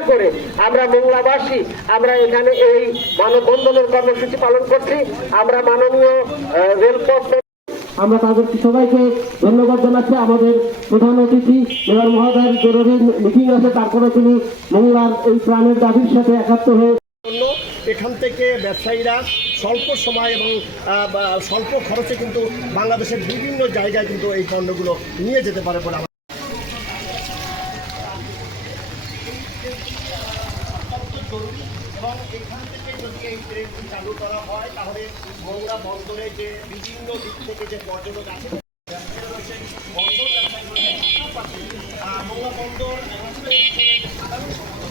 করে আমরা মোংলাবাসী আমরা এখানে এই মানববন্ধনের কর্মসূচি পালন করছি আমরা মাননীয় রেলপথ আমরা তাদেরকে সবাইকে ধন্যবাদ জানাচ্ছি। আমাদের প্রধান অতিথি মেয়র মহোদয়ের জরুরি মিটিং আছে তারপরে তিনি মোংলার এই প্রাণের দাবির সাথে একাত্ম হয়ে জন্য এখান থেকে ব্যবসায়ীরা স্বল্প সময় এবং স্বল্প খরচে কিন্তু বাংলাদেশের বিভিন্ন জায়গায় কিন্তু এই পণ্যগুলো নিয়ে যেতে পারে বলে আমার অত্যন্ত জরুরি এবং এখান থেকে যদি এই ট্রেনটি চালু করা হয় তাহলে গঙ্গা বন্দরে যে বিভিন্ন দিক থেকে যে পর্যটক আছে বন্দর আহ, গঙ্গা বন্দর সাধারণ